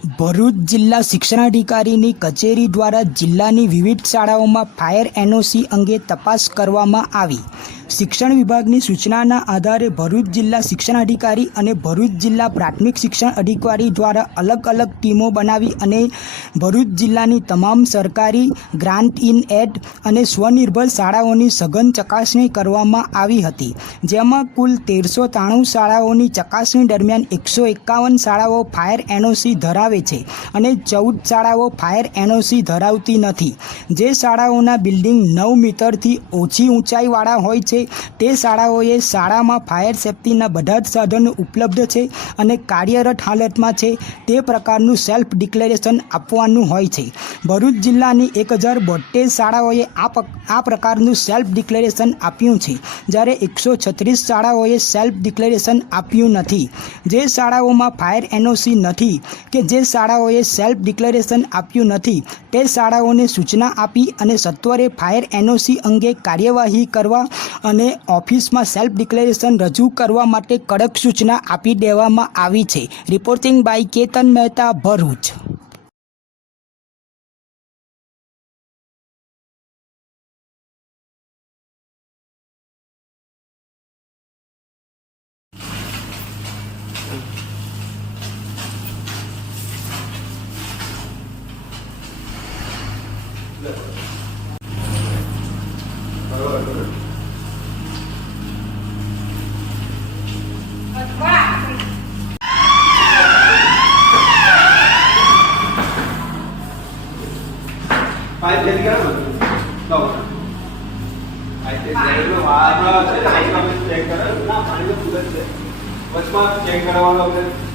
ભરૂચ જિલ્લા શિક્ષણાધિકારીની કચેરી દ્વારા જિલ્લાની વિવિધ શાળાઓમાં ફાયર એનઓસી અંગે તપાસ કરવામાં આવી। શિક્ષણ વિભાગની સૂચનાના આધારે ભરૂચ જિલ્લા શિક્ષણાધિકારી અને ભરૂચ જિલ્લા પ્રાથમિક શિક્ષણ અધિકારી દ્વારા અલગ અલગ ટીમો બનાવી અને ભરૂચ જિલ્લાની તમામ સરકારી ગ્રાન્ટ ઇન એડ અને સ્વનિર્ભર શાળાઓની સઘન ચકાસણી કરવામાં આવી હતી, જેમાં કુલ 1393 શાળાઓની ચકાસણી દરમિયાન 151 શાળાઓ ફાયર એનઓસી ધરાવે છે અને 14 શાળાઓ ફાયર એનઓસી ધરાવતી નથી। જે શાળાઓના બિલ્ડિંગ 9 મીટરથી ઓછી ઊંચાઈવાળા હોય છે તે શાળાઓએ શાળામાં ફાયર સેફ્ટીના બધા જ સાધનો ઉપલબ્ધ છે અને કાર્યરત હાલતમાં છે તે પ્રકારનું સેલ્ફ ડિક્લેરેશન આપવાનું હોય છે। ભરૂચ જિલ્લાની 1072 શાળાઓએ આ પ્રકારનું સેલ્ફ ડિક્લેરેશન આપ્યું છે, જ્યારે 136 શાળાઓએ સેલ્ફ ડિક્લેરેશન આપ્યું નથી। જે શાળાઓમાં ફાયર એનઓસી નથી કે જે શાળાઓએ સેલ્ફ ડિક્લેરેશન આપ્યું નથી તે શાળાઓને સૂચના આપી અને સત્વરે ફાયર એનઓસી અંગે કાર્યવાહી કરવા અને ઓફિસમાં સેલ્ફ ડિક્લેરેશન રજૂ કરવા માટે કડક સૂચના આપી દેવામાં આવી છે। Reporting by Ketan Mehta, Bharuch. Pipe check करो ना पाइप चेक करो वहां से हाइट में चेक करो ना पानी तो पूरा से बस में चेक करवाना होगा।